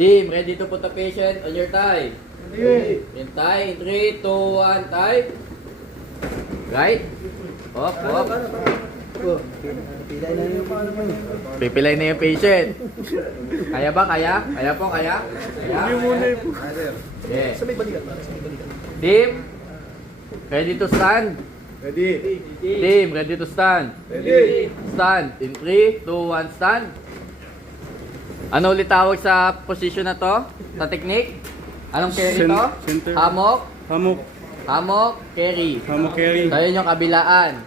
Team, ready to put the patient on your tie. In tie, in 3, 2, 1, tie. Right? Up, up. Pipilay na yung patient. Kaya ba? Kaya? Kaya po? Kaya? Kaya? Yeah. Team, ready to stand. Ready. Team, ready to stand. Ready. Stand. In 3, 2, 1, stand. Ano ulit tawag sa position na to? Sa technique? Anong carry to? Center. Hammock? Hammock. Hammock, carry. Hammock carry. So yun yung kabilaan.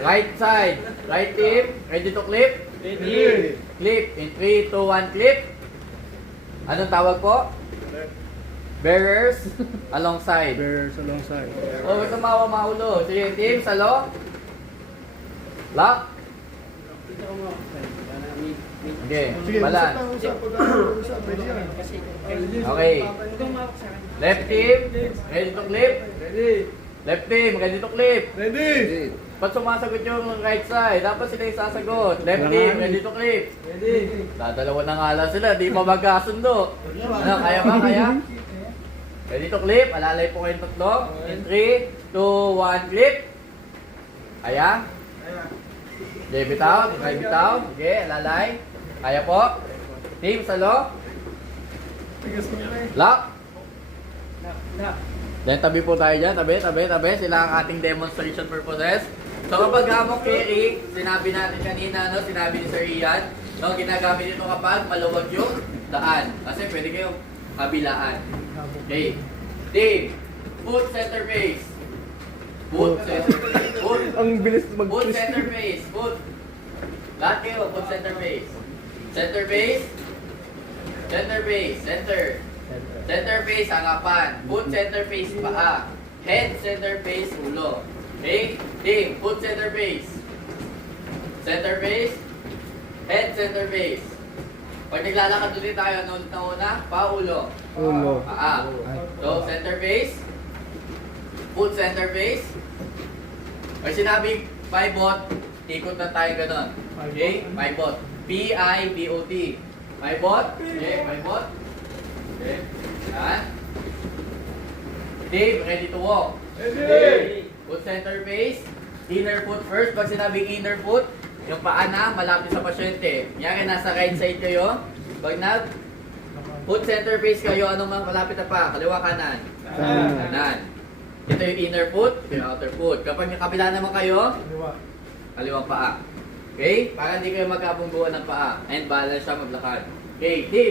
Right side. Right team. Ready to clip? Ready. Clip. In 3, 2, 1, clip. Anong tawag po? Bearers alongside. Bears alongside. Oh, ito maulo. Sige, team, salo. Lock. Okay, balance. Okay. Left team, ready to clip. Left team, ready to clip. Ready. Pag sumasagot yung right side, dapat sila yung sasagot. Left team, ready to clip. Dadalawa na nga lang sila, di pa magkasundo. Ano, kaya ba? Kaya? Ready to clip, alalay po kayong tatlo. In 3, 2, 1, clip. Kaya? Okay, bitaw. Okay, bitaw. Okay, alalay. Kaya po. Team, salo. Lock. Then tabi po tayo dyan. Tabi. Sila ang ating demonstration purposes. So kapag hammock carry, sinabi natin kanina, no? Sinabi ni Sir Ian, no? Ginagamit ito kapag maluwag yung daan. Kasi pwede kayong kabilaan. Okay. Team, foot center face. Foot center face. Foot. Ang bilis Foot center face. Foot. Lahat kayo, foot center face. Center face. Center face. Center. Center face, harapan. Foot center face, paa. Head center face, ulo. Okay? Team, foot center face. Center face. Head center face. Pag naglalakad ulit tayo, ano ulit na una? Paa, ulo. Ulo. Paa. So, center face. Foot center face. Pag sinabing pivot, ikot na tayo ganon. Okay? Pivot. P-I-V-O-T. Pivot. Okay, pivot. Okay. Yan. Dave, ready to walk. Ready. Foot center face. Inner foot first. Pag sinabing inner foot, yung paa na malapit sa pasyente. Yan, nasa right side kayo. Pag nag foot center face kayo, anong mga malapit na pa? Kaliwa, kanan. Kanan. Ito yung inner foot, ito yung outer foot. Kapag yung kabila naman kayo, kaliwang paa. Okay? Para hindi kayo magkabungguan ng paa. And balance siya maglakad. Okay, Dave.